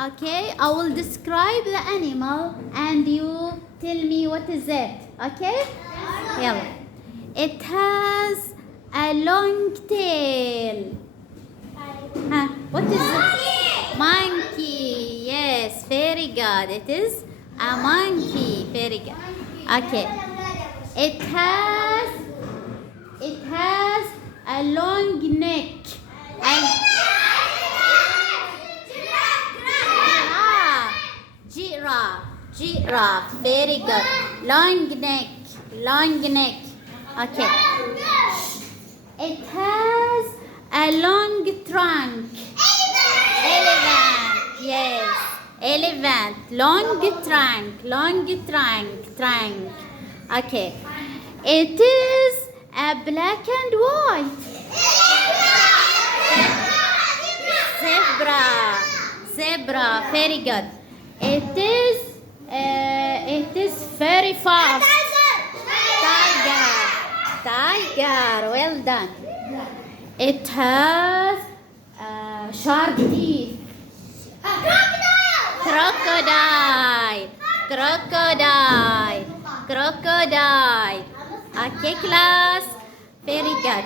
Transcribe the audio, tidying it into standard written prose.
Okay, I will describe the animal and you tell me what is it. Okay? يلا. It has a long tail. What is it? Monkey. Yes, very good. It is a monkey. Very good. Okay. It has a long neck. And giraffe. Very good. Long neck. Okay. It has a long trunk. Elephant. Yes. Elephant. Long trunk. Okay. It is a black and white. Zebra. Very good. It is very fast. Tiger. Well done. It has sharp teeth. Crocodile. Okay, class. Very good.